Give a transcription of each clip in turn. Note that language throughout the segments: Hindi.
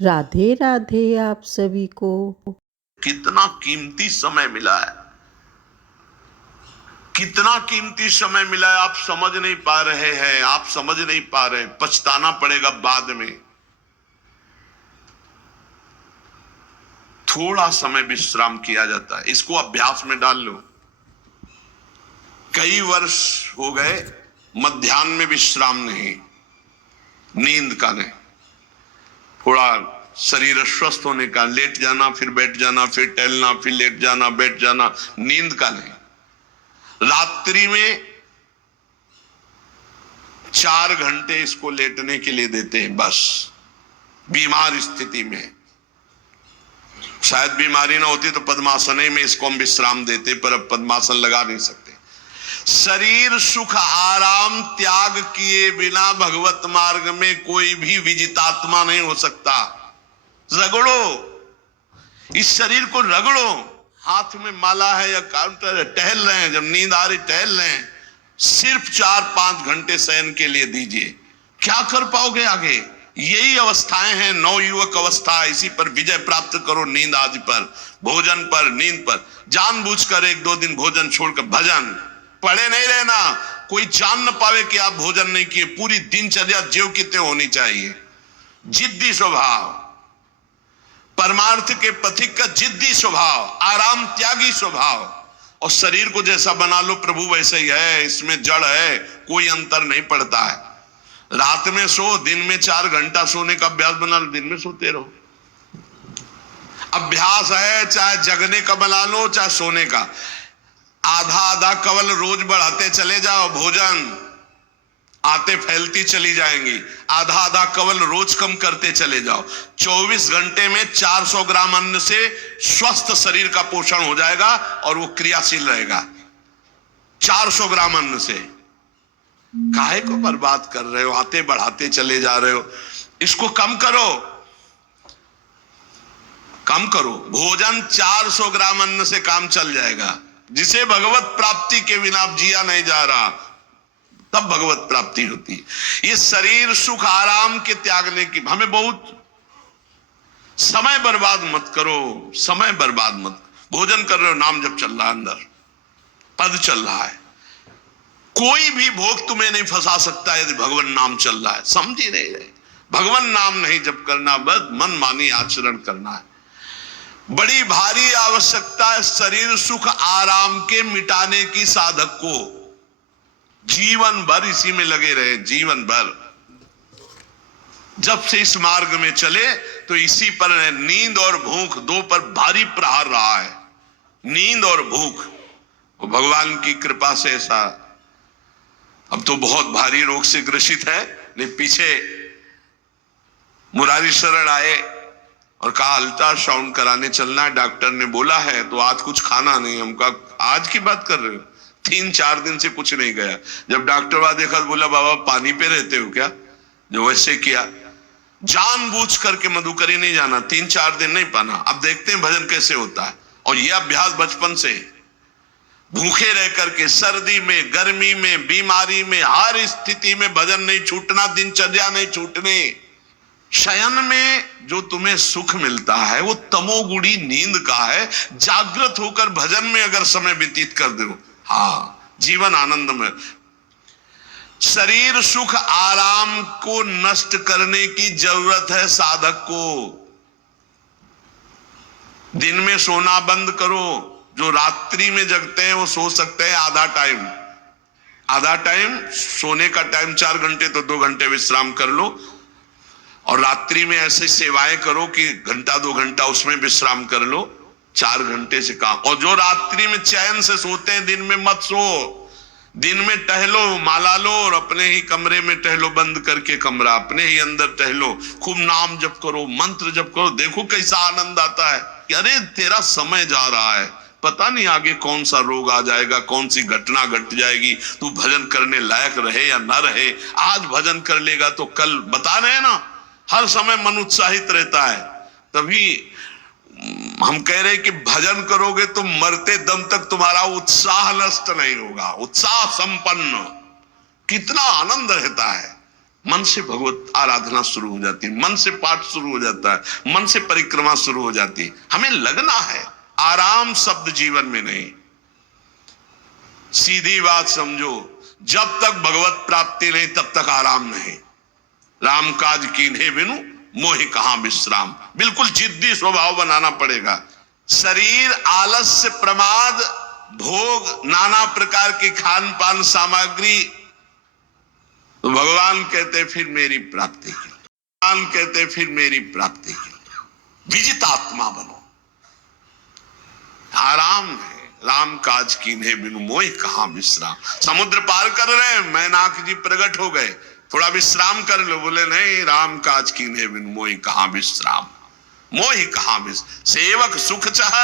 राधे राधे आप सभी को। कितना कीमती समय मिला है, कितना कीमती समय मिला है। आप समझ नहीं पा रहे हैं, आप समझ नहीं पा रहे, पछताना पड़ेगा बाद में। थोड़ा समय विश्राम किया जाता है, इसको अभ्यास में डाल लो। कई वर्ष हो गए मध्याह्न में विश्राम नहीं, नींद का नहीं, थोड़ा शरीर स्वस्थ होने का, लेट जाना फिर बैठ जाना, फिर टहलना, फिर लेट जाना बैठ जाना, नींद का नहीं। रात्रि में 4 घंटे इसको लेटने के लिए देते हैं बस। बीमार स्थिति में, शायद बीमारी ना होती तो पद्मासन में इसको हम विश्राम देते, पर अब पद्मासन लगा नहीं सकते। शरीर सुख आराम त्याग किए बिना भगवत मार्ग में कोई भी विजितात्मा नहीं हो सकता। रगड़ो, इस शरीर को रगड़ो। हाथ में माला है या काउंटर है, टहल रहे हैं, जब नींद आ रही टहल रहे हैं, सिर्फ 4-5 घंटे शयन के लिए दीजिए। क्या कर पाओगे आगे? यही अवस्थाएं हैं, नवयुवक अवस्था। इसी पर विजय प्राप्त करो। नींद आदि पर, भोजन पर, नींद पर जानबूझकर 1-2 दिन भोजन छोड़कर भजन पड़े नहीं रहना। कोई जान न पावे कि आप भोजन नहीं किए। पूरी दिनचर्या ज्यों की त्यों होनी चाहिए। जिद्दी स्वभाव, परमार्थ के पथिक का जिद्दी स्वभाव, आराम त्यागी स्वभाव। और शरीर को जैसा बना लो प्रभु वैसे ही है, इसमें जड़ है, कोई अंतर नहीं पड़ता है। रात में सो, दिन में 4 घंटा सोने का अभ्यास बना लो, दिन में सोते रहो। अभ्यास है, चाहे जगने का बना लो चाहे सोने का। आधा आधा कवल रोज बढ़ाते चले जाओ, भोजन आते फैलती चली जाएंगी। आधा आधा कवल रोज कम करते चले जाओ। 24 घंटे में 400 ग्राम अन्न से स्वस्थ शरीर का पोषण हो जाएगा और वो क्रियाशील रहेगा। 400 ग्राम अन्न से काहे को बर्बाद कर रहे हो? आते बढ़ाते चले जा रहे हो। इसको कम करो, कम करो। भोजन 400 ग्राम अन्न से काम चल जाएगा। जिसे भगवत प्राप्ति के बिना जिया नहीं जा रहा, तब भगवत प्राप्ति होती है। ये शरीर सुख आराम के त्यागने की, हमें बहुत समय बर्बाद मत करो, समय बर्बाद मत। भोजन कर रहे हो, नाम जब चल रहा है, अंदर पद चल रहा है। कोई भी भोग तुम्हें नहीं फंसा सकता यदि भगवान नाम चल रहा है। समझ ही नहीं रहे। भगवान नाम नहीं जब करना, बस मन मानी आचरण करना है। बड़ी भारी आवश्यकता है शरीर सुख आराम के मिटाने की साधक को। जीवन भर इसी में लगे रहे, जीवन भर। जब से इस मार्ग में चले तो इसी पर है। नींद और भूख, 2 पर भारी प्रहार रहा है। नींद और भूख, भगवान की कृपा से ऐसा। अब तो बहुत भारी रोग से ग्रसित है, लेकिन पीछे मुरारी शरण आए और कहा अल्ट्रासाउंड कराने चलना है, डॉक्टर ने बोला है, तो आज कुछ खाना नहीं। हम कहा आज की बात कर रहे हो? 3-4 दिन से कुछ नहीं गया। जब डॉक्टर वहां देखा तो बोला बाबा पानी पे रहते हो क्या? जो वैसे किया, जानबूझ करके मधुकरी नहीं जाना, 3-4 दिन नहीं पाना। अब देखते हैं भजन कैसे होता है। और यह अभ्यास बचपन से, भूखे रह करके, सर्दी में, गर्मी में, बीमारी में, हर स्थिति में भजन नहीं छूटना, दिनचर्या नहीं छूटने। शयन में जो तुम्हें सुख मिलता है वो तमोगुणी नींद का है। जागृत होकर भजन में अगर समय व्यतीत कर दो, हाँ, जीवन आनंद में। शरीर सुख आराम को नष्ट करने की जरूरत है साधक को। दिन में सोना बंद करो। जो रात्रि में जगते हैं वो सो सकते हैं आधा टाइम। आधा टाइम सोने का टाइम 4 घंटे, तो 2 घंटे विश्राम कर लो। और रात्रि में ऐसे सेवाएं करो कि 1-2 घंटा उसमें विश्राम कर लो। 4 घंटे से काम। और जो रात्रि में चैन से सोते हैं, दिन में मत सो। दिन में टहलो, माला लो और अपने ही कमरे में टहलो, बंद करके कमरा, अपने ही अंदर टहलो, खूब नाम जप करो, मंत्र जप करो। देखो कैसा आनंद आता है कि अरे तेरा समय जा रहा है, पता नहीं आगे कौन सा रोग आ जाएगा, कौन सी घटना घट जाएगी, तू भजन करने लायक रहे या ना रहे। आज भजन कर लेगा तो कल, बता रहे ना, हर समय मन उत्साहित रहता है। तभी हम कह रहे कि भजन करोगे तो मरते दम तक तुम्हारा उत्साह नष्ट नहीं होगा। उत्साह संपन्न, कितना आनंद रहता है। मन से भगवत आराधना शुरू हो जाती है, मन से पाठ शुरू हो जाता है, मन से परिक्रमा शुरू हो जाती है। हमें लगना है, आराम शब्द जीवन में नहीं। सीधी बात समझो, जब तक भगवत प्राप्ति नहीं तब तक आराम नहीं। राम काज कीन्हे बिनु मोहि कहां विश्राम। बिल्कुल जिद्दी स्वभाव बनाना पड़ेगा। शरीर आलस्य, प्रमाद, भोग, नाना प्रकार की खान पान सामग्री, तो भगवान कहते फिर मेरी प्राप्ति के लिए, भगवान कहते फिर मेरी प्राप्ति के लिए विजितात्मा बनो। आराम है, राम काज कीन्हे बिनु मोहि कहां विश्राम। समुद्र पार कर रहे हैं, मैनाक जी प्रकट हो गए, थोड़ा विश्राम कर लो। बोले नहीं, राम काज कीन्हे बिनु मोहि कहां विश्राम। मोहि कहां विश्राम। सेवक सुख चाह,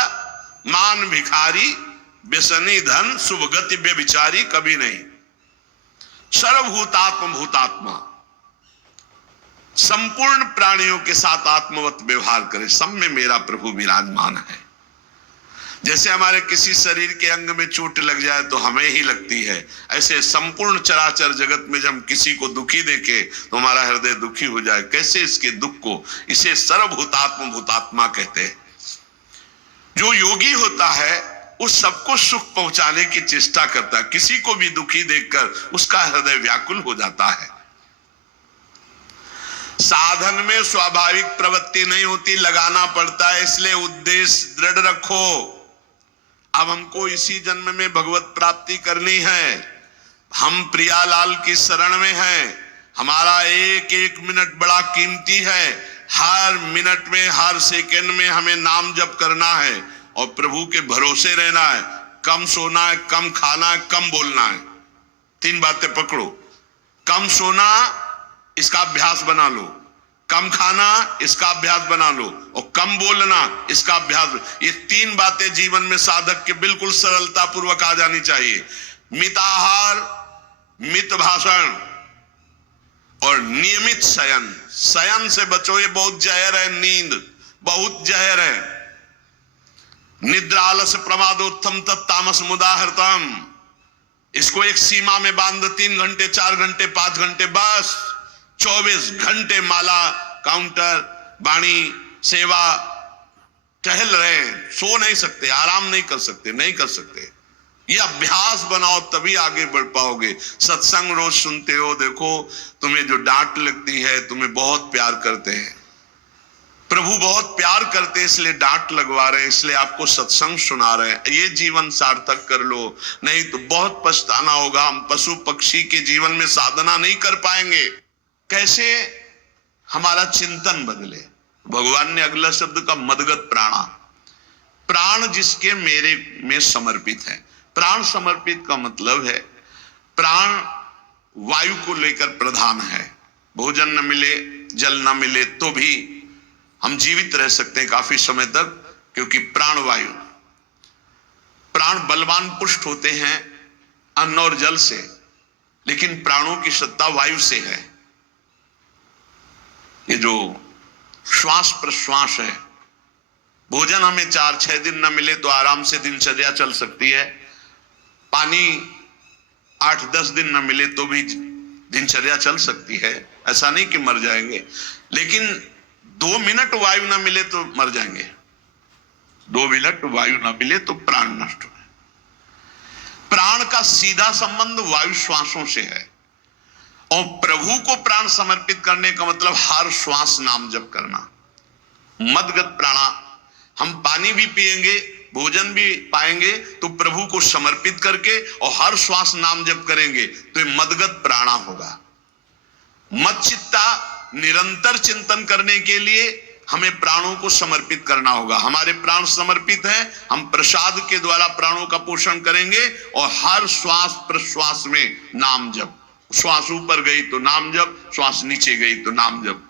मान भिखारी, व्यसनी धन, शुभ गति व्यभिचारी, कभी नहीं। सर्वभूतात्म भूतात्मा, संपूर्ण प्राणियों के साथ आत्मवत व्यवहार करे, सब में मेरा प्रभु विराजमान है। जैसे हमारे किसी शरीर के अंग में चोट लग जाए तो हमें ही लगती है, ऐसे संपूर्ण चराचर जगत में जब हम किसी को दुखी देखे तो हमारा हृदय दुखी हो जाए। कैसे इसके दुख को, इसे सर्वभूतात्म भूतात्मा कहते हैं। जो योगी होता है उस सबको सुख पहुंचाने की चेष्टा करता है, किसी को भी दुखी देखकर उसका हृदय व्याकुल हो जाता है। साधन में स्वाभाविक प्रवृत्ति नहीं होती, लगाना पड़ता है, इसलिए उद्देश्य दृढ़ रखो। अब हमको इसी जन्म में भगवत प्राप्ति करनी है। हम प्रियालाल की शरण में हैं। हमारा एक एक मिनट बड़ा कीमती है। हर मिनट में, हर सेकंड में हमें नाम जप करना है और प्रभु के भरोसे रहना है। कम सोना है, कम खाना है, कम बोलना है। तीन बातें पकड़ो। कम सोना, इसका अभ्यास बना लो। कम खाना, इसका अभ्यास बना लो। और कम बोलना, इसका अभ्यास। ये तीन बातें जीवन में साधक के बिल्कुल सरलता पूर्वक आ जानी चाहिए। मित आहार, मित भाषण और नियमित शयन। शयन से बचो, ये बहुत जहर है। नींद बहुत जहर है। निद्रा आलस प्रमादोत्थम तत्तामस मुदाहृतम। इसको एक सीमा में बांध दो, 3 घंटे, 4 घंटे, 5 घंटे, बस 24 घंटे माला, काउंटर, वाणी, सेवा, टहल रहे। सो नहीं सकते, आराम नहीं कर सकते, नहीं कर सकते। ये अभ्यास बनाओ, तभी आगे बढ़ पाओगे। सत्संग रोज सुनते हो, देखो तुम्हें जो डांट लगती है, तुम्हें बहुत प्यार करते हैं, प्रभु बहुत प्यार करते हैं, इसलिए डांट लगवा रहे हैं, इसलिए आपको सत्संग सुना रहे हैं। ये जीवन सार्थक कर लो, नहीं तो बहुत पछताना होगा। हम पशु पक्षी के जीवन में साधना नहीं कर पाएंगे। कैसे? हमारा चिंतन बदले। भगवान ने अगला शब्द का मदगत प्राणा। प्राण जिसके मेरे में समर्पित है। प्राण समर्पित का मतलब है प्राण वायु को लेकर प्रधान है। भोजन न मिले, जल न मिले तो भी हम जीवित रह सकते हैं काफी समय तक, क्योंकि प्राण वायु। प्राण बलवान पुष्ट होते हैं अन्न और जल से, लेकिन प्राणों की सत्ता वायु से है। ये जो श्वास प्रश्वास है, भोजन हमें 4-6 दिन न मिले तो आराम से दिनचर्या चल सकती है। पानी 8-10 दिन न मिले तो भी दिनचर्या चल सकती है, ऐसा नहीं कि मर जाएंगे। लेकिन 2 मिनट वायु ना मिले तो मर जाएंगे। 2 मिनट वायु ना मिले तो प्राण नष्ट हो। प्राण का सीधा संबंध वायु श्वासों से है। और प्रभु को प्राण समर्पित करने का मतलब हर श्वास नाम जप करना। मदगत प्राणा। हम पानी भी पिएंगे, भोजन भी पाएंगे तो प्रभु को समर्पित करके और हर श्वास नाम जप करेंगे तो ये मदगत प्राणा होगा। मत चित्ता, निरंतर चिंतन करने के लिए हमें प्राणों को समर्पित करना होगा। हमारे प्राण समर्पित हैं, हम प्रसाद के द्वारा प्राणों का पोषण करेंगे और हर श्वास प्रश्वास में नाम जप। श्वास ऊपर गई तो नाम जप, श्वास नीचे गई तो नाम जप।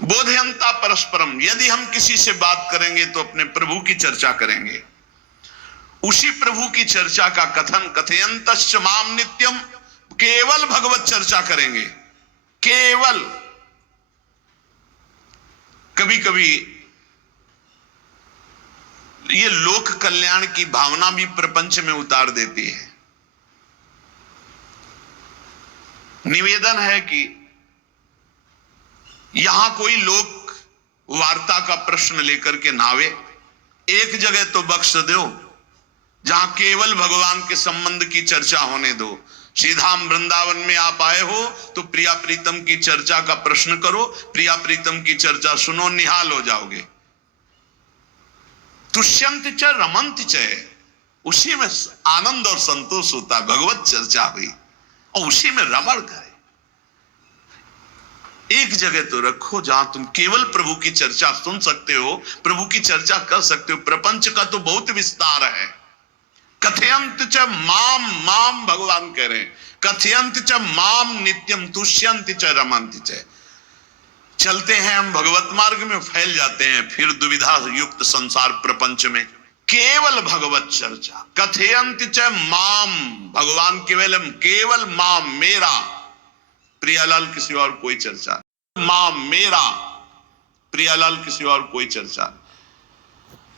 बोधयंता परस्परम। यदि हम किसी से बात करेंगे तो अपने प्रभु की चर्चा करेंगे। उसी प्रभु की चर्चा का कथन, कथयंतश्च माम नित्यम, केवल भगवत चर्चा करेंगे। केवल। कभी कभी ये लोक कल्याण की भावना भी प्रपंच में उतार देती है। निवेदन है कि यहां कोई लोग वार्ता का प्रश्न लेकर के ना आवे। एक जगह तो बख्श दो जहां केवल भगवान के संबंध की चर्चा होने दो। श्रीधाम वृंदावन में आप आए हो तो प्रिया प्रीतम की चर्चा का प्रश्न करो, प्रिया प्रीतम की चर्चा सुनो, निहाल हो जाओगे। तुष्यंत च रमंत च, उसी में आनंद और संतोष होता है। भगवत चर्चा हुई और उसी में रमण करे। एक जगह तो रखो जहां तुम केवल प्रभु की चर्चा सुन सकते हो, प्रभु की चर्चा कर सकते हो। प्रपंच का तो बहुत विस्तार है। कथयंत च माम, माम भगवान कह रहे हैं, कथयंत च माम नित्यम तुष्यंत च रमंत च। चलते हैं हम भगवत मार्ग में, फैल जाते हैं फिर दुविधा युक्त संसार प्रपंच में। केवल भगवत चर्चा, कथयंत च माम, भगवान केवलम, केवल माम, मेरा, प्रियालाल किसी और कोई चर्चा, माम मेरा, प्रियालाल किसी और कोई चर्चा।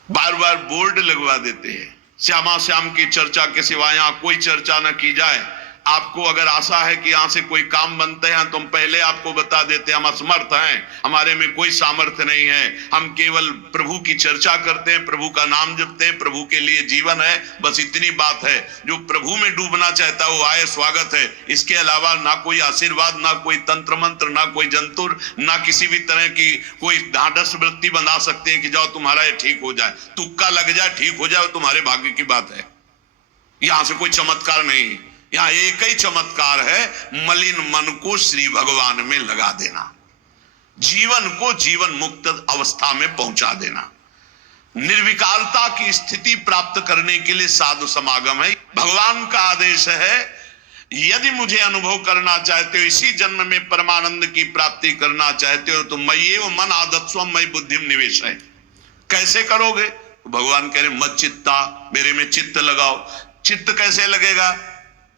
बार बार बोर्ड लगवा देते हैं, श्यामा श्याम की चर्चा के सिवा यहां कोई चर्चा न की जाए। आपको अगर आशा है कि यहां से कोई काम बनते हैं तो हम पहले आपको बता देते हैं हम असमर्थ हैं, हमारे में कोई सामर्थ्य नहीं है। हम केवल प्रभु की चर्चा करते हैं, प्रभु का नाम जपते हैं, प्रभु के लिए जीवन है, बस इतनी बात है। जो प्रभु में डूबना चाहता है वो आए, स्वागत है। इसके अलावा ना कोई आशीर्वाद, ना कोई तंत्र मंत्र, ना कोई जंतुर, ना किसी भी तरह की कोई ढांढस वृत्ति बना सकते हैं कि जाओ तुम्हारा ये ठीक हो जाए, तुक्का लग जाए, ठीक हो जाए, तुम्हारे भाग्य की बात है। यहां से कोई चमत्कार नहीं, यहां एक ही चमत्कार है, मलिन मन को श्री भगवान में लगा देना, जीवन को जीवन मुक्त अवस्था में पहुंचा देना। निर्विकारता की स्थिति प्राप्त करने के लिए साधु समागम है। भगवान का आदेश है, यदि मुझे अनुभव करना चाहते हो, इसी जन्म में परमानंद की प्राप्ति करना चाहते हो तो मय्येव मन आदत्स्व मयि बुद्धिम निवेश है। कैसे करोगे? भगवान कह रहे मत चित्ता, मेरे में चित्त लगाओ। चित्त कैसे लगेगा?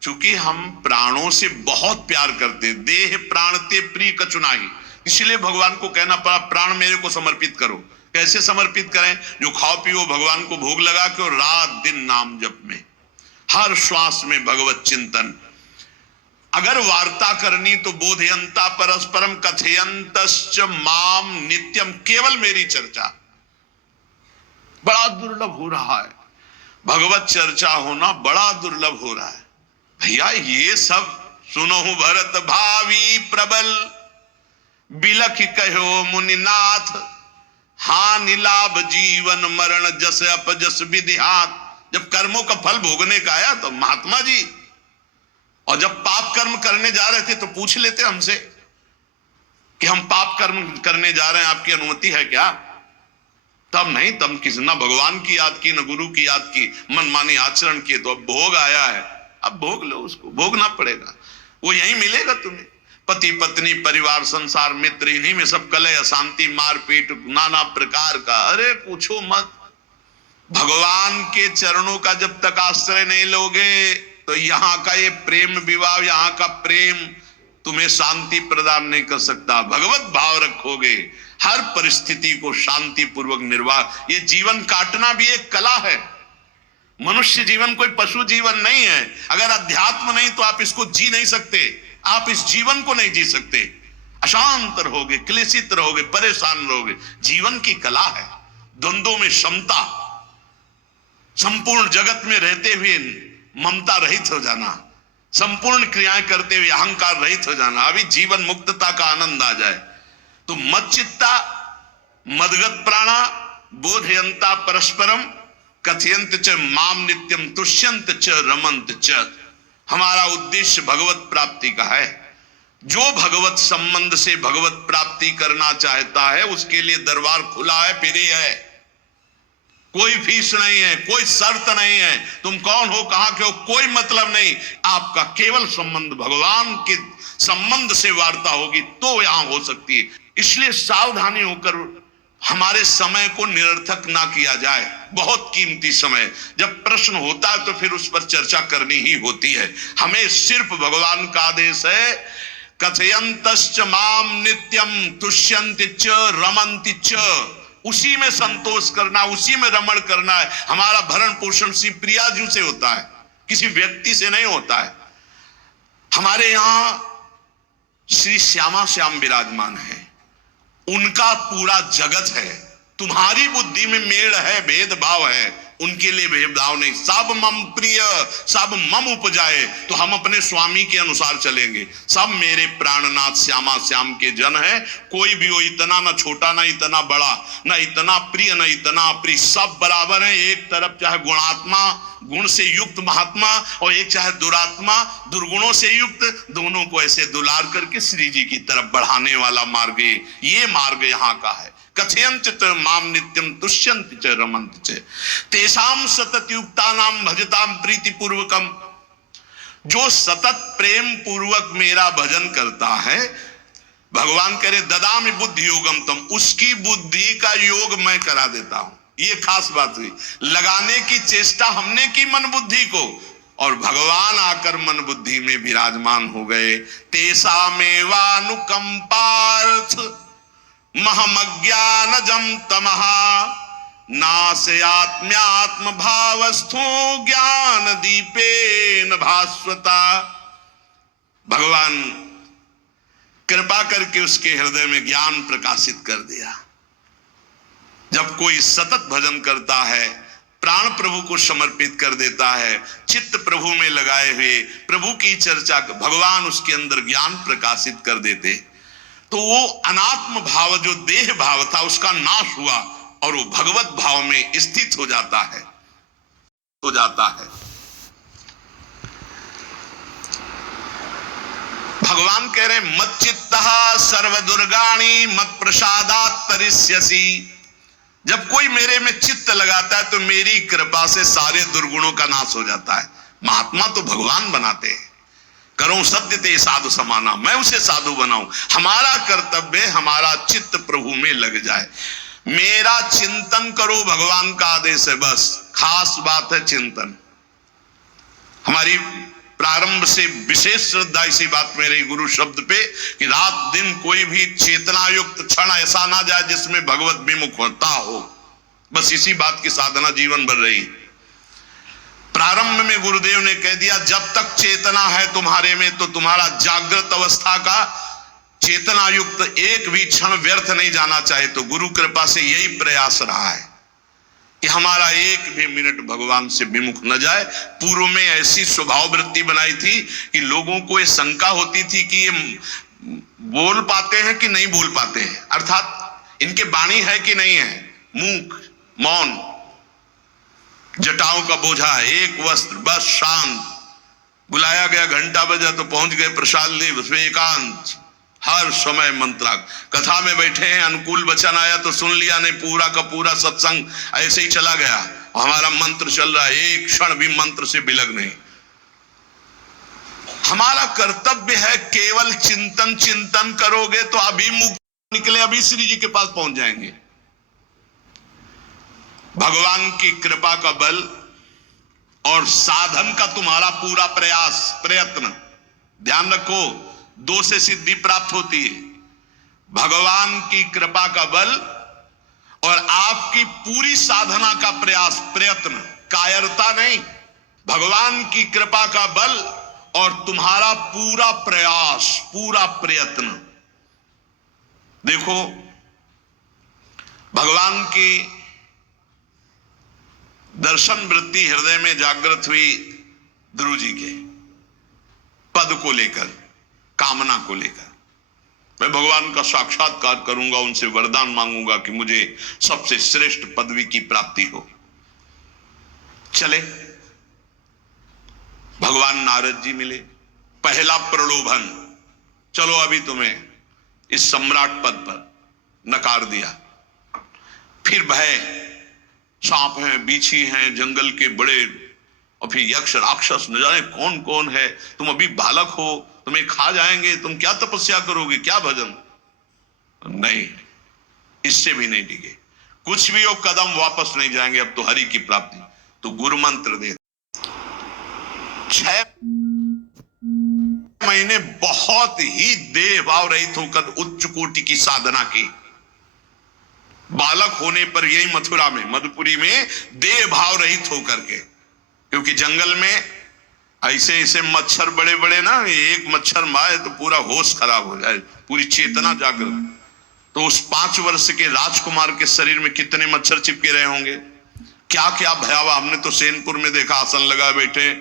चूंकि हम प्राणों से बहुत प्यार करते, देह प्राण ते प्रिय कचुनाई, इसलिए भगवान को कहना पड़ा प्राण मेरे को समर्पित करो। कैसे समर्पित करें? जो खाओ पियो भगवान को भोग लगा के, और रात दिन नाम जप में, हर श्वास में भगवत चिंतन। अगर वार्ता करनी तो बोधयंता परस्परम कथयंतश्च माम नित्यम, केवल मेरी चर्चा। बड़ा दुर्लभ हो रहा है, भगवत चर्चा होना बड़ा दुर्लभ हो रहा है। भैया ये सब सुनो भरत भावी प्रबल, बिलख कहो मुनिनाथ, हानि लाभ जीवन मरण जस अपजस विधिहात। जब कर्मों का फल भोगने का आया तो महात्मा जी, और जब पाप कर्म करने जा रहे थे तो पूछ लेते हमसे कि हम पाप कर्म करने जा रहे हैं, आपकी अनुमति है क्या? तब नहीं, तब किसी ना भगवान की याद की, न गुरु की याद की, मनमानी आचरण किए। तो अब भोग आया है, अब भोग लो, उसको भोगना पड़ेगा, वो यही मिलेगा तुम्हें। पति पत्नी परिवार संसार मित्र, इन्हीं में सब कलह अशांति मारपीट नाना प्रकार का। अरे पूछो मत, भगवान के चरणों का जब तक आश्रय नहीं लोगे तो यहाँ का ये प्रेम विवाह, यहाँ का प्रेम तुम्हें शांति प्रदान नहीं कर सकता। भगवत भाव रखोगे, हर परिस्थिति को शांति पूर्वक निर्वाह। ये जीवन काटना भी एक कला है। मनुष्य जीवन कोई पशु जीवन नहीं है। अगर अध्यात्म नहीं तो आप इसको जी नहीं सकते, आप इस जीवन को नहीं जी सकते। अशांत रहोगे, क्लेशित रहोगे, परेशान रहोगे। जीवन की कला है द्वंद्वों में क्षमता, संपूर्ण जगत में रहते हुए ममता रहित हो जाना, संपूर्ण क्रियाएं करते हुए अहंकार रहित हो जाना। अभी जीवन मुक्तता का आनंद आ जाए तो मत चित्ता मदगत प्राणा बोधयंता परस्परम कथयंत च माम नित्यम तुष्यंत च रमंत च। हमारा उद्देश्य भगवत प्राप्ति का है। जो भगवत संबंध से भगवत प्राप्ति करना चाहता है उसके लिए दरबार खुला है, फ्री है, कोई फीस नहीं है, कोई शर्त नहीं है। तुम कौन हो, कहां के हो, कोई मतलब नहीं। आपका केवल संबंध भगवान के संबंध से वार्ता होगी तो यहां हो सकती है। इसलिए सावधानी होकर हमारे समय को निरर्थक ना किया जाए। बहुत कीमती समय, जब प्रश्न होता है तो फिर उस पर चर्चा करनी ही होती है। हमें सिर्फ भगवान का आदेश है, कथयंतश्च माम नित्यम तुष्यन्ति च रमन्ति च। उसी में संतोष करना, उसी में रमण करना है। हमारा भरण पोषण श्री प्रिया जी से होता है, किसी व्यक्ति से नहीं होता है। हमारे यहाँ श्री श्यामा श्याम विराजमान है, उनका पूरा जगत है। तुम्हारी बुद्धि में मेड़ है, भेदभाव है, उनके लिए भेदभाव नहीं। सब मम प्रिय, सब मम उपजाए, तो हम अपने स्वामी के अनुसार चलेंगे। सब मेरे प्राणनाथ श्यामा श्याम के जन है, कोई भी हो, इतना ना छोटा ना इतना बड़ा, ना इतना प्रिय ना इतना अप्रिय, सब बराबर है। एक तरफ चाहे गुणात्मा, गुण से युक्त महात्मा, और एक चाहे दुरात्मा, दुर्गुणों से युक्त, दोनों को ऐसे दुलार करके श्री जी की तरफ बढ़ाने वाला मार्ग, ये मार्ग यहाँ का है। कथयंत च माम नित्यम तुष्यंत च रमंत च तेषाम सतत युक्तानाम भजताम प्रीति पूर्वकम। जो सतत प्रेम पूर्वक मेरा भजन करता है, भगवान करे ददामि बुद्धि योगम तम, उसकी बुद्धि का योग मैं करा देता हूं। ये खास बात हुई, लगाने की चेष्टा हमने की मन बुद्धि को, और भगवान आकर मन बुद्धि में विराजमान हो गए। तेषामेवानुकंपार्थ महमज्ञानजं तमः नास्यात्म्यात्म भावस्थो ज्ञान दीपेन भास्वता। भगवान कृपा करके उसके हृदय में ज्ञान प्रकाशित कर दिया। जब कोई सतत भजन करता है, प्राण प्रभु को समर्पित कर देता है, चित्त प्रभु में लगाए हुए प्रभु की चर्चा, भगवान उसके अंदर ज्ञान प्रकाशित कर देते, तो वो अनात्म भाव जो देह भाव था उसका नाश हुआ और वो भगवत भाव में स्थित हो जाता है। भगवान कह रहे मत चित्तः सर्व दुर्गाणी मत प्रसादात् तरिष्यसि। जब कोई मेरे में चित्त लगाता है तो मेरी कृपा से सारे दुर्गुणों का नाश हो जाता है। महात्मा तो भगवान बनाते हैं। करो सत्य ते साधु समाना, मैं उसे साधु बनाऊं। हमारा कर्तव्य, हमारा चित्त प्रभु में लग जाए। मेरा चिंतन करो, भगवान का आदेश है, बस खास बात है चिंतन। हमारी प्रारंभ से विशेष श्रद्धा इसी बात में रही गुरु शब्द पे कि रात दिन कोई भी चेतना युक्त क्षण ऐसा ना जाए जिसमें भगवत विमुखता हो। बस इसी बात की साधना जीवन भर रही। प्रारंभ में गुरुदेव ने कह दिया जब तक चेतना है तुम्हारे में, तो तुम्हारा जागृत अवस्था का चेतना युक्त एक भी क्षण व्यर्थ नहीं जाना चाहे। तो गुरु कृपा से यही प्रयास रहा है कि हमारा एक भी मिनट भगवान से विमुख न जाए। पूर्व में ऐसी स्वभाव वृत्ति बनाई थी कि लोगों को ये शंका होती थी कि ये बोल पाते हैं कि नहीं बोल पाते हैं, अर्थात इनके वाणी है कि नहीं है, मूक मौन, जटाओं का बोझा, एक वस्त्र, बस शांत। बुलाया गया, घंटा बजा तो पहुंच गए प्रसाद ले, उसमें एकांत, हर समय मंत्रा। कथा में बैठे हैं, अनुकूल वचन आया तो सुन लिया, नहीं पूरा का पूरा सत्संग ऐसे ही चला गया। हमारा मंत्र चल रहा है, एक क्षण भी मंत्र से बिलग नहीं। हमारा कर्तव्य है केवल चिंतन। चिंतन करोगे तो अभी मुक्त निकले, अभी श्री जी के पास पहुंच जाएंगे। भगवान की कृपा का बल और साधन का तुम्हारा पूरा प्रयास प्रयत्न, ध्यान रखो, दो से सिद्धि प्राप्त होती है। भगवान की कृपा का बल और आपकी पूरी साधना का प्रयास प्रयत्न, कायरता नहीं। भगवान की कृपा का बल और तुम्हारा पूरा प्रयास, पूरा प्रयत्न। देखो भगवान की दर्शन वृत्ति हृदय में जागृत हुई ध्रुव जी के पद को लेकर, कामना को लेकर। मैं भगवान का साक्षात्कार करूंगा, उनसे वरदान मांगूंगा कि मुझे सबसे श्रेष्ठ पदवी की प्राप्ति हो। चले, भगवान नारद जी मिले। पहला प्रलोभन, चलो अभी तुम्हें इस सम्राट पद पर नकार दिया। फिर भय, सांप हैं, बीछी हैं, जंगल के बड़े, और फिर यक्ष राक्षस, न जाने कौन कौन है। तुम अभी बालक हो, तुम्हें खा जाएंगे, तुम क्या तपस्या करोगे, क्या भजन। नहीं, इससे भी नहीं डिगे। कुछ भी हो, कदम वापस नहीं जाएंगे, अब तो हरि की प्राप्ति। तो गुरु मंत्र दे। 6 महीने बहुत ही देह भाव रहित होकर उच्च कोटि की साधना की। बालक होने पर यही मथुरा में, मधुपुरी में देह भाव रहित होकर के, क्योंकि जंगल में ऐसे ऐसे मच्छर बड़े बड़े ना, एक मच्छर मारे तो पूरा होश खराब हो जाए, पूरी चेतना जागृत। तो उस 5 वर्ष के राजकुमार के शरीर में कितने मच्छर चिपके रहे होंगे, क्या क्या भयावह। हमने तो सैनपुर में देखा, आसन लगा बैठे,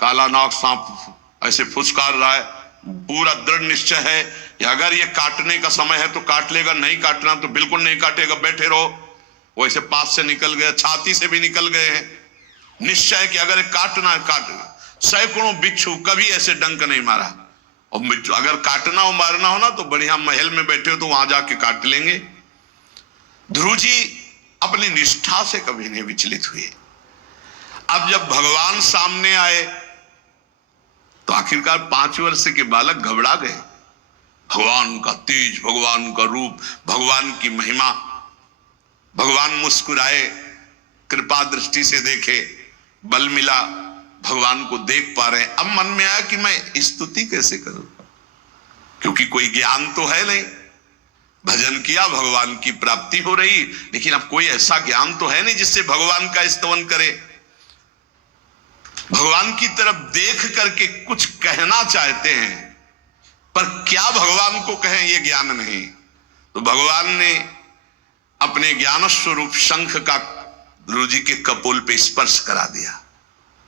काला नाग सांप ऐसे फुसकार रहा है। पूरा दृढ़ निश्चय है कि अगर ये काटने का समय है तो काट लेगा, नहीं काटना तो बिल्कुल नहीं काटेगा, बैठे रहो। वैसे पास से निकल गए, छाती से भी निकल गए हैं। निश्चय कि अगर काटना है काटेगा। सैकड़ों बिच्छू, कभी ऐसे डंक नहीं मारा। और अगर काटना हो मारना हो ना तो बढ़िया महल में बैठे हो तो वहां जाके काट लेंगे। ध्रुव जी अपनी निष्ठा से कभी नहीं विचलित हुए। अब जब भगवान सामने आए तो आखिरकार 5 वर्ष के बालक घबरा गए। भगवान का तेज, भगवान का रूप, भगवान की महिमा। भगवान मुस्कुराए, कृपा दृष्टि से देखे, बल मिला, भगवान को देख पा रहे हैं। अब मन में आया कि मैं स्तुति कैसे करूं, क्योंकि कोई ज्ञान तो है नहीं। भजन किया, भगवान की प्राप्ति हो रही, लेकिन अब कोई ऐसा ज्ञान तो है नहीं जिससे भगवान का स्तवन करे। भगवान की तरफ देख करके कुछ कहना चाहते हैं, पर क्या भगवान को कहें ये ज्ञान नहीं। तो भगवान ने अपने ज्ञान स्वरूप शंख का ध्रुव जी के कपोल पे स्पर्श करा दिया।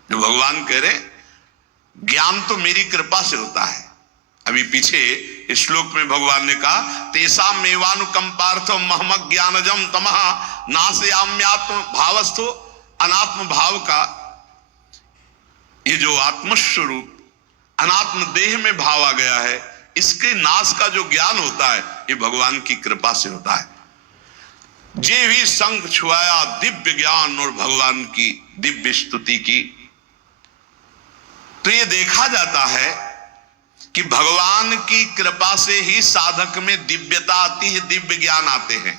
जो भगवान कह रहे, ज्ञान तो मेरी कृपा से होता है। अभी पीछे इस श्लोक में भगवान ने कहा, तेसा मेवानुकंपार्थ महमक ज्ञानजम तमः नाशयाम्यात्म भावस्थो। अनात्म भाव का ये जो आत्मस्वरूप अनात्म देह में भाव आ गया है, इसके नाश का जो ज्ञान होता है ये भगवान की कृपा से होता है। जे भी संग छुआया दिव्य ज्ञान और भगवान की दिव्य स्तुति की। तो ये देखा जाता है कि भगवान की कृपा से ही साधक में दिव्यता आती है, दिव्य ज्ञान आते हैं।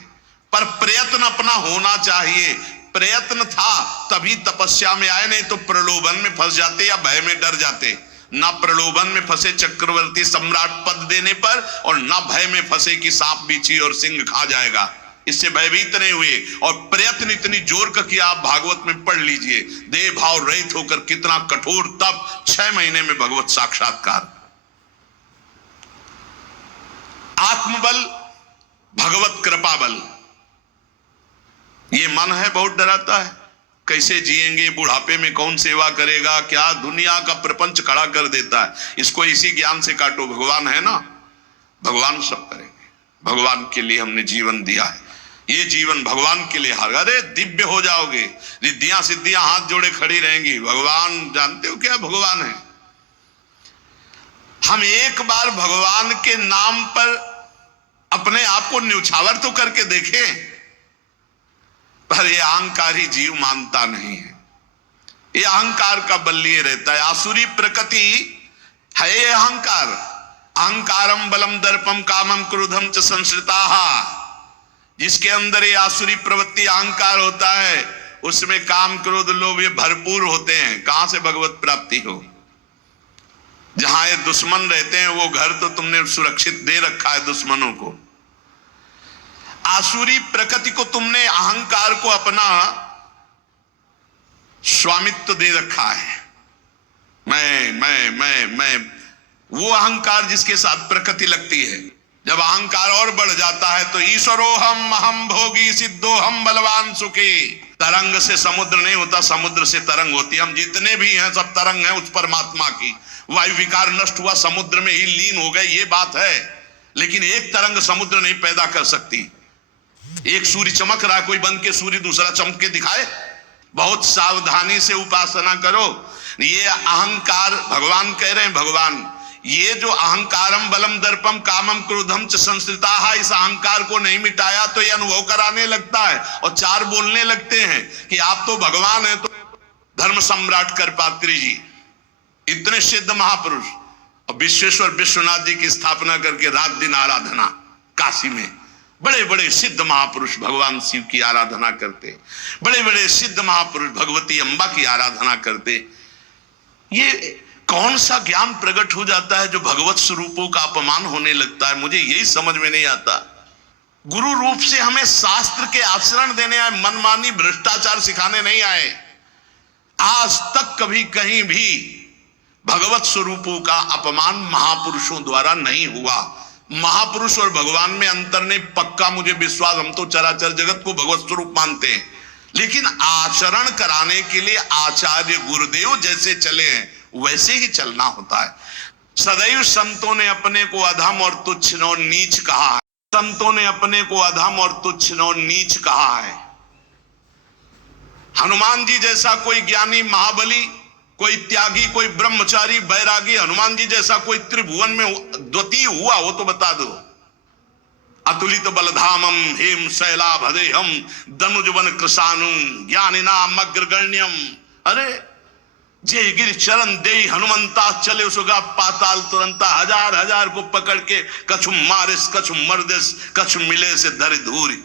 पर प्रयत्न अपना होना चाहिए। प्रयत्न था तभी तपस्या में आए, नहीं तो प्रलोभन में फंस जाते या भय में डर जाते। ना प्रलोभन में फंसे चक्रवर्ती सम्राट पद देने पर, और ना भय में फंसे कि सांप बिच्छी और सिंह खा जाएगा, इससे भयभीत नहीं हुए। और प्रयत्न इतनी जोर का किया, आप भागवत में पढ़ लीजिए, देह भाव रहित होकर कितना कठोर तप, 6 महीने में भगवत साक्षात्कार। आत्मबल, भगवत कृपा बल। ये मन है बहुत डराता है, कैसे जिएंगे, बुढ़ापे में कौन सेवा करेगा, क्या दुनिया का प्रपंच खड़ा कर देता है। इसको इसी ज्ञान से काटो, भगवान है ना, भगवान सब करेंगे। भगवान के लिए हमने जीवन दिया है, ये जीवन भगवान के लिए हार। अरे दिव्य हो जाओगे, रिद्धियां सिद्धियां हाथ जोड़े खड़ी रहेंगी। भगवान जानते हो क्या भगवान है। हम एक बार भगवान के नाम पर अपने आप को न्यौछावर तो करके देखें, पर ये अहंकारी जीव मानता नहीं है। ये अहंकार का बल लिए रहता है। आसुरी प्रकृति है ये अहंकार। अहंकारम बलम दर्पम कामम क्रोधम च संश्रिताः। जिसके अंदर ये आसुरी प्रवृत्ति अहंकार होता है, उसमें काम क्रोध लोभ ये भरपूर होते हैं। कहां से भगवत प्राप्ति हो। जहां ये दुश्मन रहते हैं वो घर तो तुमने सुरक्षित दे रखा है दुश्मनों को। आसुरी प्रकृति को तुमने, अहंकार को अपना स्वामित्व दे रखा है। मैं वो अहंकार जिसके साथ प्रकृति लगती है। जब अहंकार और बढ़ जाता है तो ईश्वरोहम अहम भोगी सिद्धोहम बलवान सुखी। तरंग से समुद्र नहीं होता, समुद्र से तरंग होती है। हम जितने भी हैं सब तरंग हैं उस परमात्मा की। वायु विकार नष्ट हुआ, समुद्र में ही लीन हो गए, ये बात है। लेकिन एक तरंग समुद्र नहीं पैदा कर सकती। एक सूर्य चमक रहा, कोई बन के सूर्य दूसरा चमक के दिखाए। बहुत सावधानी से उपासना करो। ये अहंकार, भगवान कह रहे हैं, भगवान ये जो अहंकारम बलम दर्पम कामम क्रोधम च संश्रिताः, इस अहंकार को नहीं मिटाया तो ये अनुभव कराने लगता है और 4 बोलने लगते हैं कि आप तो भगवान हैं। तो धर्म सम्राट करपात्री जी, इतने सिद्ध महापुरुष, और विश्वेश्वर विश्वनाथ जी की स्थापना करके रात दिन आराधना काशी में। बड़े बड़े सिद्ध महापुरुष भगवान शिव की आराधना करते, बड़े बड़े सिद्ध महापुरुष भगवती अम्बा की आराधना करते। ये कौन सा ज्ञान प्रकट हो जाता है जो भगवत स्वरूपों का अपमान होने लगता है। मुझे यही समझ में नहीं आता। गुरु रूप से हमें शास्त्र के आचरण देने आए, मनमानी भ्रष्टाचार सिखाने नहीं आए। आज तक कभी कहीं भी भगवत स्वरूपों का अपमान महापुरुषों द्वारा नहीं हुआ। महापुरुष और भगवान में अंतर नहीं, पक्का मुझे विश्वास, हम तो चराचर जगत को भगवत स्वरूप मानते हैं, लेकिन आचरण कराने के लिए आचार्य गुरुदेव जैसे चले हैं वैसे ही चलना होता है। सदैव संतों ने अपने को अधम और तुच्छ और नीच कहा है। संतों ने अपने को अधम और तुच्छ और नीच कहा है। हनुमान जी जैसा कोई ज्ञानी, महाबली, कोई त्यागी, कोई ब्रह्मचारी, बैरागी, हनुमान जी जैसा कोई त्रिभुवन में द्वितीय हुआ हो तो बता दो। अतुलित बलधामम हेम शैलाभदेहम दनुजवन कृशानुम ज्ञानिनाम अग्रगण्यम। अरे जे गिर चरण दे हनुमंता चले सुगा पाताल तुरंता, हजार हजार को पकड़ के कछु मारिस कछु मर्दिस कछु मिले से धरि धूरी।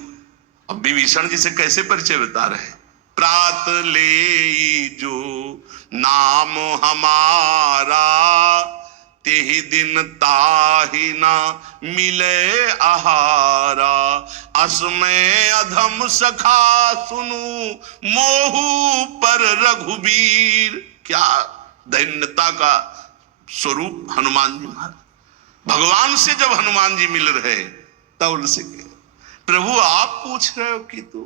अब विभीषण जी से कैसे परिचय बता रहे हैं। प्रात ले जो नाम हमारा तेहि दिन ताहि ना मिले आहारा। असमय अधम सखा सुनु मोहु पर रघुबीर। क्या दैन्यता का स्वरूप हनुमान जी महाराज। भगवान से जब हनुमान जी मिल रहे तब उनसे प्रभु आप पूछ रहे हो कि तू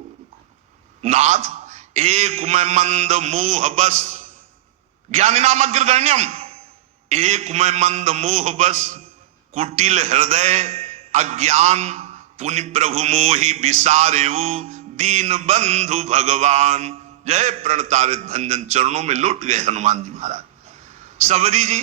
नाथ एक मैं मंद मोह बस ज्ञानी नाम अग्रगण्यम। एक मैं मंद मोह बस कुटिल हृदय अज्ञान पुनि प्रभु मोहि विसारेऊ दीन बंधु भगवान। जय प्रणतारित भंजन चरणों में लौट गए हनुमान जी महाराज। सबरी जी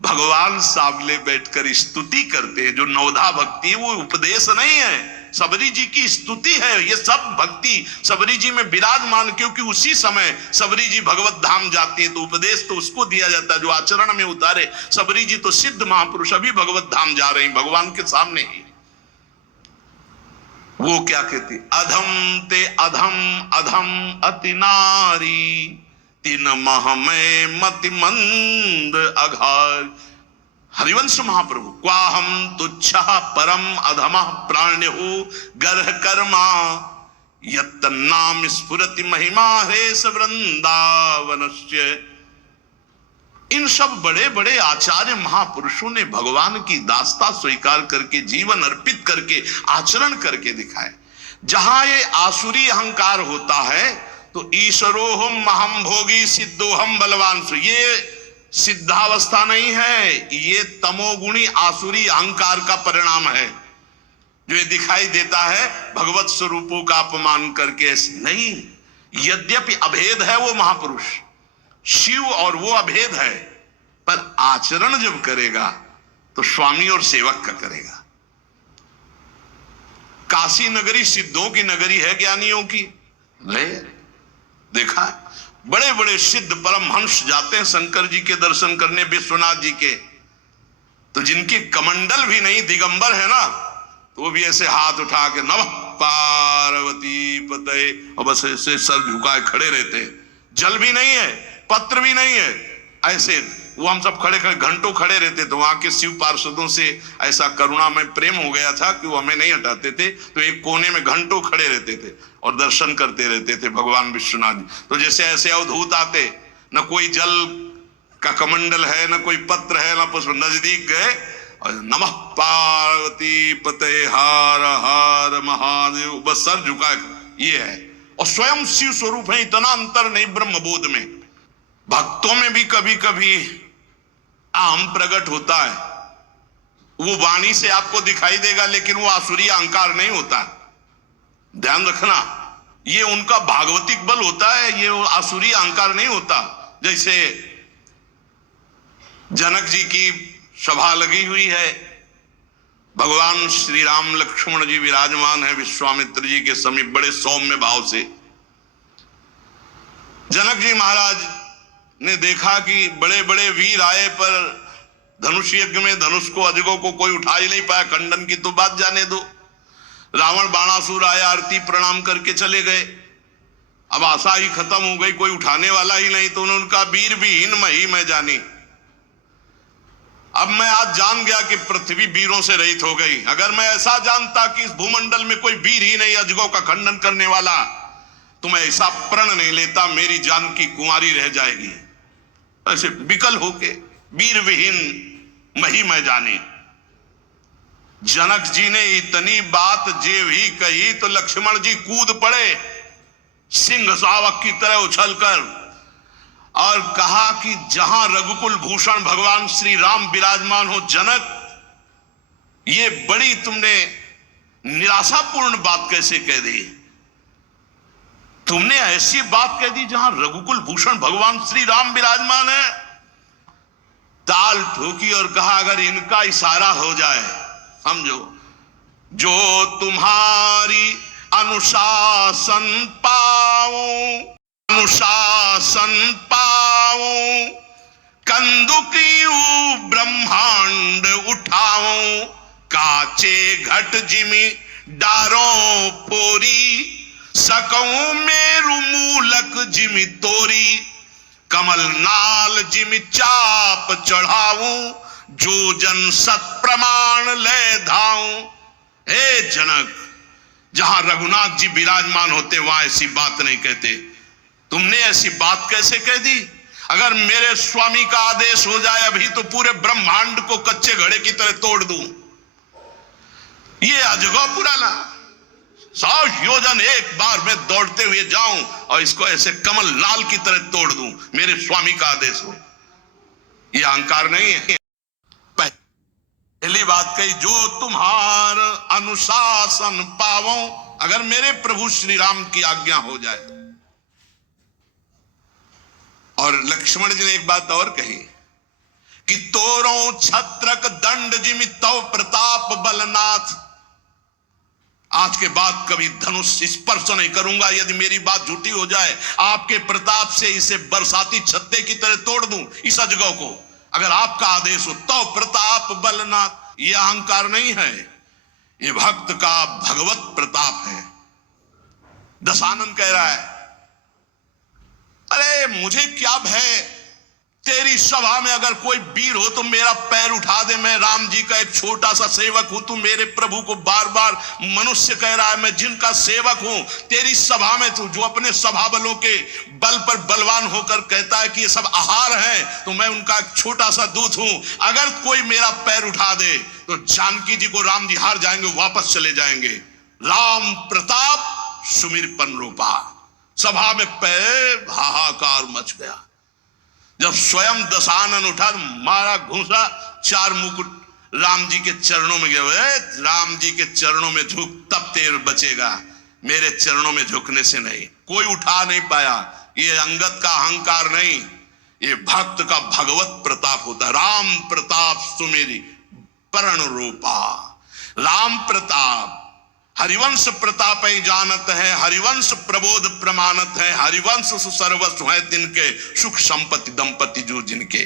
भगवान सामने बैठकर स्तुति करते हैं। जो नवधा भक्ति है वो उपदेश नहीं है, सबरी जी की स्तुति है। ये सब भक्ति सबरी जी में विराजमान, क्योंकि उसी समय सबरी जी भगवत धाम जाती है तो उपदेश तो उसको दिया जाता है जो आचरण में उतारे। सबरी जी तो सिद्ध महापुरुष अभी भगवत धाम जा रहे हैं भगवान के सामने ही। वो क्या कहती, अधम ते अधम अधम अति नारी तीन मह में मति मंद अघार। हरिवंश महाप्रभु क्वाहम तुच्छ परम अधम प्राण्यहु गर्ह कर्मा यत्तन्नाम स्फुरति महिमा हेश वृंदावनस्य। इन सब बड़े बड़े आचार्य महापुरुषों ने भगवान की दास्ता स्वीकार करके जीवन अर्पित करके आचरण करके दिखाए। जहां ये आसुरी अहंकार होता है तो ईश्वरोहम महम भोगी सिद्धोहम बलवान, ये सिद्धावस्था नहीं है, ये तमोगुणी आसुरी अहंकार का परिणाम है जो ये दिखाई देता है भगवत स्वरूपों का अपमान करके। नहीं, यद्यपि अभेद है वो महापुरुष शिव और वो अभेद है, पर आचरण जब करेगा तो स्वामी और सेवक का करेगा। काशी नगरी सिद्धों की नगरी है, ज्ञानियों की। देखा बड़े बड़े सिद्ध परमहंस जाते हैं शंकर जी के दर्शन करने, विश्वनाथ जी के, तो जिनके कमंडल भी नहीं, दिगंबर है ना, तो वो भी ऐसे हाथ उठा के नमः पार्वती पते और बस ऐसे सर झुकाए खड़े रहते हैं। जल भी नहीं है, पत्र भी नहीं है, ऐसे वो हम सब खड़े खड़े घंटों खड़े रहते। तो वहां के शिव पार्षदों से ऐसा करुणा में प्रेम हो गया था कि वो हमें नहीं हटाते थे, तो एक कोने में घंटों खड़े रहते थे और दर्शन करते रहते थे भगवान विश्वनाथ जी। तो जैसे ऐसे अवधूत आते, न कोई जल का कमंडल है, न कोई पत्र है, न पुष्प, नजदीक गए और नमः पार्वती पते हार हार महादेव, बस सर झुका, ये है। और स्वयं शिव स्वरूप है, इतना अंतर नहीं ब्रह्मबोध में। भक्तों में भी कभी कभी अहम प्रकट होता है, वो वाणी से आपको दिखाई देगा, लेकिन वो आसुरी अहंकार नहीं होता। ध्यान रखना, ये उनका भागवतिक बल होता है, ये आसुरी अहंकार नहीं होता। जैसे जनक जी की सभा लगी हुई है, भगवान श्री राम लक्ष्मण जी विराजमान है विश्वामित्र जी के समीप बड़े सौम्य भाव से। जनक जी महाराज ने देखा कि बड़े बड़े वीर आए पर धनुष यज्ञ में धनुष को अजगों को कोई उठा ही नहीं पाया, खंडन की तो बात जाने दो। रावण बाणासुर आया, आरती प्रणाम करके चले गए। अब आशा ही खत्म हो गई, कोई उठाने वाला ही नहीं, तो उन्होंने कहा वीर विहीन मैं ही मैं जानी। अब मैं आज जान गया कि पृथ्वी वीरों से रहित हो गई। अगर मैं ऐसा जानता कि इस भूमंडल में कोई वीर ही नहीं अजगों का खंडन करने वाला, तो मैं ऐसा प्रण नहीं लेता, मेरी जान की कुंवारी रह जाएगी। ऐसे विकल होके वीर विहीन मही मैं जानी। जनक जी ने इतनी बात जे भी कही तो लक्ष्मण जी कूद पड़े सिंह शावक की तरह उछलकर और कहा कि जहां रघुकुल भूषण भगवान श्री राम विराजमान हो जनक, ये बड़ी तुमने निराशापूर्ण बात कैसे कह दी? तुमने ऐसी बात कह दी जहां रघुकुल भूषण भगवान श्री राम विराजमान है। ताल ठोकी और कहा अगर इनका इशारा हो जाए, समझो, जो तुम्हारी अनुशासन पाऊं, अनुशासन पाऊं, कंदुकी ब्रह्मांड उठाऊं, काचे घट जिमी डारों फोरी, सकऊं मेरु मूलक जिमी तोरी, कमल नाल जिमी चाप चढ़ाऊं, जो जन सत प्रमाण ले धाऊं। हे जनक, जहां रघुनाथ जी विराजमान होते वहां ऐसी बात नहीं कहते। तुमने ऐसी बात कैसे कह दी? अगर मेरे स्वामी का आदेश हो जाए अभी तो पूरे ब्रह्मांड को कच्चे घड़े की तरह तोड़ दूं। ये अजगौ पुराना 100 योजन एक बार में दौड़ते हुए जाऊं और इसको ऐसे कमल लाल की तरह तोड़ दूं, मेरे स्वामी का आदेश हो। ये अहंकार नहीं है। पहली बात कही, जो तुम्हार अनुशासन पावो, अगर मेरे प्रभु श्री राम की आज्ञा हो जाए। और लक्ष्मण जी ने एक बात और कही कि तोरों छत्रक दंड जिमि तव प्रताप बलनाथ, आज के बाद कभी धनुष स्पर्श नहीं करूंगा यदि मेरी बात झूठी हो जाए। आपके प्रताप से इसे बरसाती छत्ते की तरह तोड़ दूं इस अजगौ को, अगर आपका आदेश हो। तो प्रताप बलनाथ, ये अहंकार नहीं है, ये भक्त का भगवत प्रताप है। दशानन कह रहा है, अरे मुझे क्या भय, तेरी सभा में अगर कोई वीर हो तो मेरा पैर उठा दे। मैं राम जी का एक छोटा सा सेवक हूं। तू मेरे प्रभु को बार बार मनुष्य कह रहा है, मैं जिनका सेवक हूं। तेरी सभा में तू जो अपने सभा बलों के बल पर बलवान होकर कहता है कि ये सब आहार है, तो मैं उनका एक छोटा सा दूत हूं। अगर कोई मेरा पैर उठा दे तो जानकी जी को राम जी हार जाएंगे, वापस चले जाएंगे। राम प्रताप सुमिरपन रूपा। सभा में पैर हाहाकार मच गया। जब स्वयं दशानन उठा मारा घूसा, 4 मुकुट राम जी के चरणों में गए। राम जी के चरणों में झुक, तब तेर बचेगा, मेरे चरणों में झुकने से नहीं। कोई उठा नहीं पाया। ये अंगत का अहंकार नहीं, ये भक्त का भगवत प्रताप होता है। राम प्रताप सुमेरी परण रूपा। राम प्रताप हरिवंश प्रताप ही जानत है, हरिवंश प्रबोध प्रमाणत है, हरिवंश सर्वस्व है तिनके, सुख संपत्ति दंपति जो जिनके।